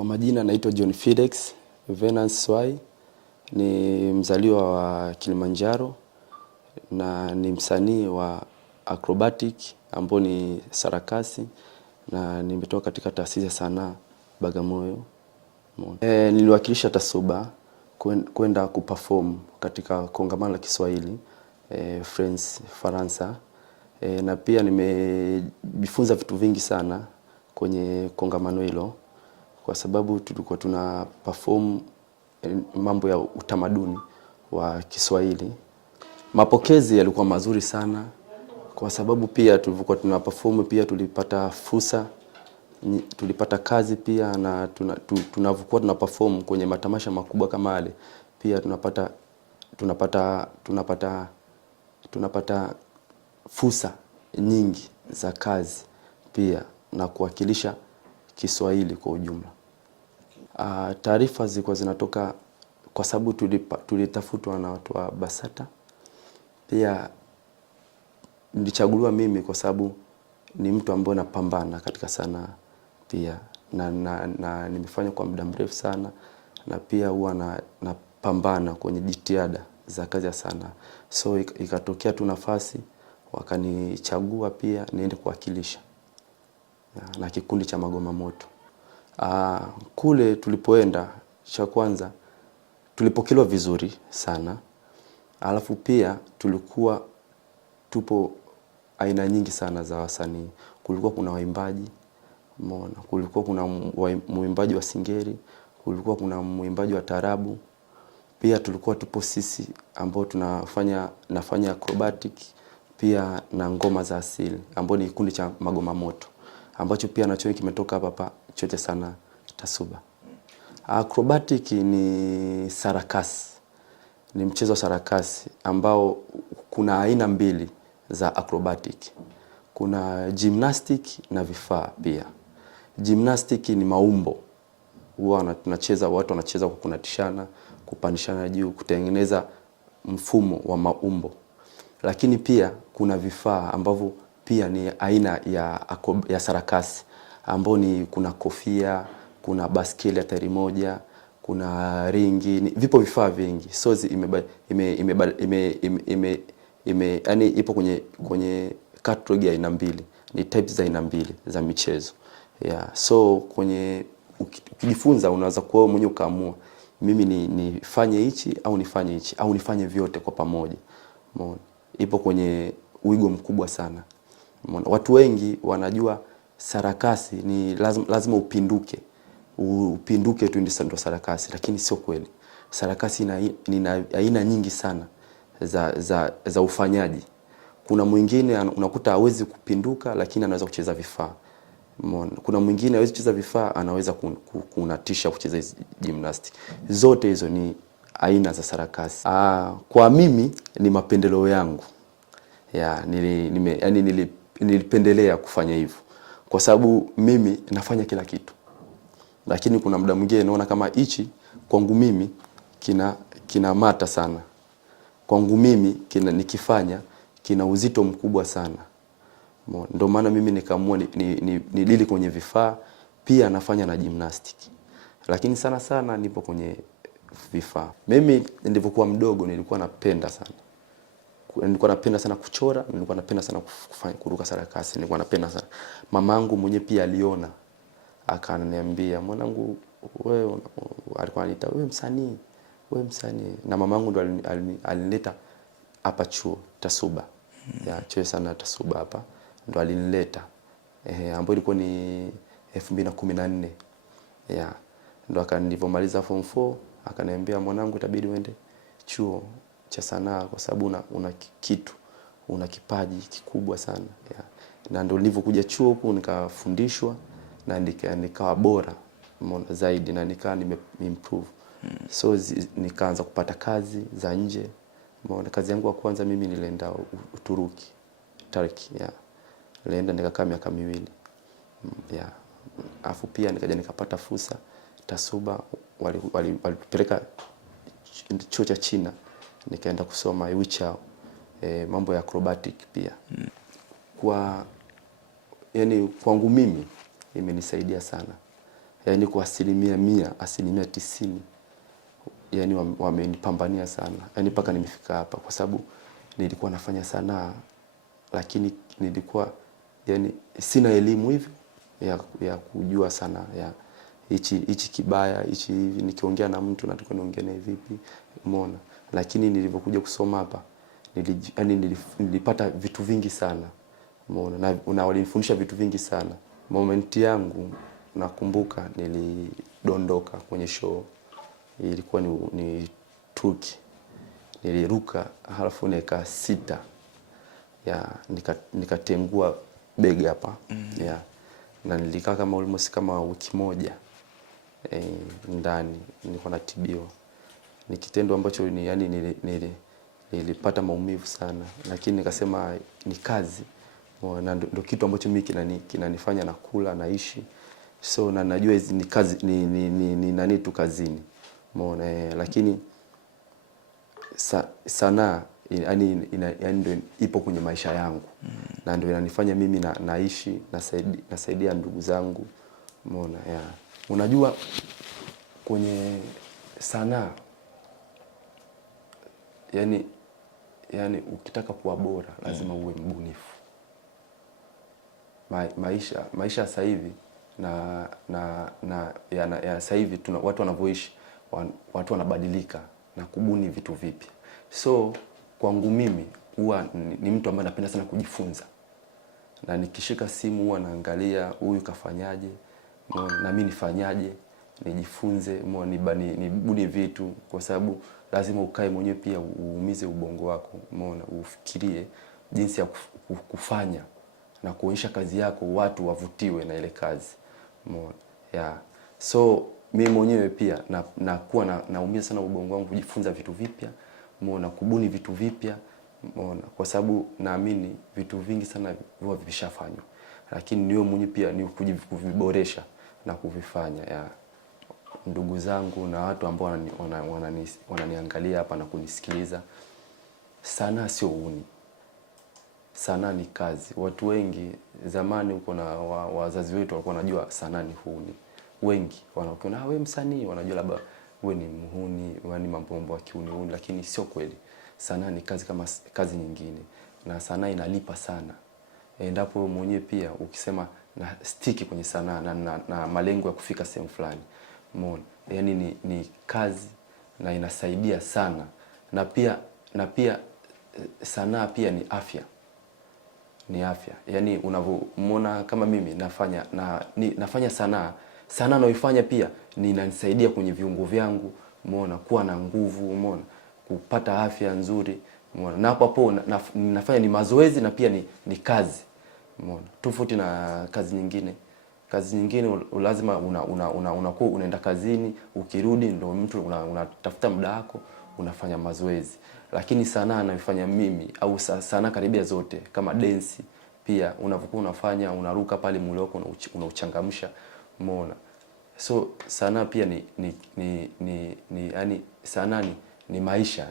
Kwa majina naitwa John Felix Venance Swai, ni mzaliwa wa Kilimanjaro na ni msanii wa acrobatic ambao ni sarakasi, na nimetoka katika taasisi ya sanaa Bagamoyo. Niliwakilisha Tasuba kwenda kuperform katika kongamano la Kiswahili France Faransa, na pia nimejifunza vitu vingi sana kwenye kongamano hilo, kwa sababu tulikuwa tuna perform mambo ya utamaduni wa Kiswahili. Mapokezi yalikuwa mazuri sana, kwa sababu pia tulikuwa tuna perform, pia tulipata fursa, tulipata kazi pia, na tunavyokuwa tuna perform kwenye matamasha makubwa kama yale, pia tunapata fursa nyingi za kazi pia na kuwakilisha Kiswahili kwa ujumla. Taarifa zilikuwa zinatoka kwa sababu tulitafutwa na watu wa Basata. Pia nilichaguliwa mimi kwa sababu ni mtu ambaye napambana katika sanaa pia, na nimefanya kwa muda mrefu sana, na pia huwa napambana kwenye jitihada za kazi ya sanaa. So ikatokea tu nafasi wakanichagua pia niende kuwakilisha na kikundi cha Magoma Moto. Kule tulipoenda, cha kwanza tulipokelewa vizuri sana. Alafu pia tulikuwa tupo aina nyingi sana za wasanii. Kulikuwa kuna waimbaji, umeona, kulikuwa kuna muimbaji wa singeli, kulikuwa kuna muimbaji wa taarabu. Pia tulikuwa tupo sisi ambao nafanya acrobatic pia na ngoma za asili, ambao ni kikundi cha Magoma Moto, ambacho pia nacho kimetoka hapa chuo cha sanaa Tasuba. Acrobatic ni sarakasi. Ni mchezo wa sarakasi ambao kuna aina mbili za acrobatic. Kuna gymnastic na vifaa pia. Gymnastic ni maumbo. Huwa tunacheza, watu wanacheza kwa kunatishana, kupandishana juu, kutengeneza mfumo wa maumbo. Lakini pia kuna vifaa ambavyo pia ni aina ya sarakasi, ambao ni kuna kofia, kuna baskeli ya tairi moja, kuna ringi, vipo vifaa vingi. So yani ipo kwenye category ya aina mbili, ni types za aina mbili za michezo. So ukijifunza unaweza kuwa mwenyewe ukaamua mimi nifanye hichi au nifanye hichi au nifanye vyote kwa pamoja. Umeona? Ipo kwenye wigo mkubwa sana. Umeona? Watu wengi wanajua sarakasi ni lazima upinduke tu ndio sarakasi, lakini sio kweli. Sarakasi ina aina nyingi sana za ufanyaji. Kuna mwingine unakuta hawezi kupinduka lakini anaweza kucheza vifaa. Umeona? Kuna mwingine hawezi kucheza vifaa, anaweza kunatisha kucheza gymnastic. Zote hizo ni aina za sarakasi. Kwa mimi ni mapendeleo yangu. Nilipendelea kufanya hivyo, kwa sababu mimi nafanya kila kitu. Lakini kuna muda mwingine naona kama hichi kwangu mimi kina mata sana. Kwangu mimi nikifanya kina uzito mkubwa sana. Ndio maana mimi nikaamua nidili kwenye vifaa, pia nafanya na gymnastic. Lakini sana nipo kwenye vifaa. Mimi nilipokuwa mdogo nilikuwa napenda sana kuchora, nilikuwa napenda sana kuruka sarakasi, nilikuwa napenda sana. Mamangu mwenyewe pia aliona, akaniambia, "Mwanangu, wewe," alikuwa ananiita, "wewe msanii." Na mamangu ndo alinileta hapa chuo Tasuba. Chuo sana Tasuba hapa ndo alinileta. Ambapo ilikuwa ni 2014. Ndo nilipomaliza form 4 akaniambia, "Mwanangu, itabidi uende chuo cha sanaa kwa sababu una kipaji kikubwa sana." Na ndo nilivyokuja chuo huko nikafundishwa na nikawa bora zaidi, na nikawa improve. So nikaanza kupata kazi za nje. Kazi yangu ya kwanza mimi nilienda Uturuki, Turkey. Nilienda nikakaa miaka 2. Alafu pia nikaja nikapata fursa Tasuba, walipeleka chuo cha China, nikaenda kusoma Wichao, mambo ya acrobatic pia. Kwangu mimi imenisaidia sana, yani kwa asilimia 100, asilimia 90, yani wamenipambania sana, yani mpaka nimefika hapa, kwa sababu nilikuwa nafanya sanaa lakini nilikuwa yani sina elimu hivyo ya kujua sana ya hichi kibaya, hichi hivi, nikiongea na mtu nataka niongee naye vipi, umeona. Lakini nilipokuja kusoma hapa nilipata vitu vingi sana, umeona, na walinifundisha vitu vingi sana. Moment yangu nakumbuka nilidondoka kwenye show, ilikuwa ni Turki, niliruka halafu nika sita ya nikatengua bega hapa ya, na nilikaa kama almost kama wiki moja ndani nilikuwa natibiwa. Ni kitendo ambacho yani nilipata maumivu sana, lakini nikasema ni kazi, na ndio kitu ambacho mimi kinanifanya nakula naishi, so na najua hizi ni kazi, ni nani tu kazini, umeona. Lakini sanaa yani ndio ipo kwenye maisha yangu, na ndio inanifanya mimi naishi, nasaidia ndugu zangu, umeona. Unajua kwenye sanaa yani ukitaka kuwa bora lazima uwe mbunifu. Maisha sasa hivi na sasa hivi watu wanavyoishi, watu wanabadilika na kubuni vitu vipya. So kwangu mimi huwa ni mtu ambaye napenda sana kujifunza, na nikishika simu huwa naangalia huyu kafanyaje, na mimi nifanyaje, nijifunze, nibuni vitu, kwa sababu lazima ukae mwenyewe pia uumize ubongo wako, umeona, ufikirie jinsi ya kufanya na kuonyesha kazi yako, watu wavutiwe na ile kazi, umeona. So mimi mwenyewe pia nakuwa naumiza sana ubongo wangu kujifunza vitu vipya, umeona, kubuni vitu vipya, umeona, kwa sababu naamini vitu vingi sana huwa vishafanywa, lakini niwe mwenyewe pia ni kuviboresha na kuvifanya. Ndugu zangu na watu ambao wananiangalia hapa na kunisikiliza, sanaa sio uhuni, sanaa ni kazi. Watu wengi zamani huko na wazazi wetu walikuwa wanajua sanaa ni uhuni. Wengi wanaona wewe msanii, wanajua labda wewe ni muhuni, wewe ni mambo ya kiuni, lakini sio kweli. Sanaa ni kazi kama kazi nyingine, na sanaa inalipa sana. Endapo mwenyewe pia ukisema na stiki kwenye sanaa na malengo ya kufika sehemu fulani, umeona, yani ni kazi na inasaidia sana. Na pia sanaa pia ni afya. Ni afya. Yani unavyomuona kama mimi nafanya sanaa naoifanya pia inanisaidia kwenye viungo vyangu, umeona, kuwa na nguvu, umeona, kupata afya nzuri, umeona. Na hapo nafanya ni mazoezi na pia ni kazi, umeona. Tofauti na kazi nyingine. Kazi nyingine lazima unakuwa unaenda kazini, ukirudi ndio mtu unatafuta muda wako unafanya mazoezi. Lakini sanaa naifanya mimi, au sanaa karibia zote kama dance pia, unapokuwa unafanya unaruka pale, mwili wako unauchangamsha, umeona. So sanaa pia yani sanaa ni maisha.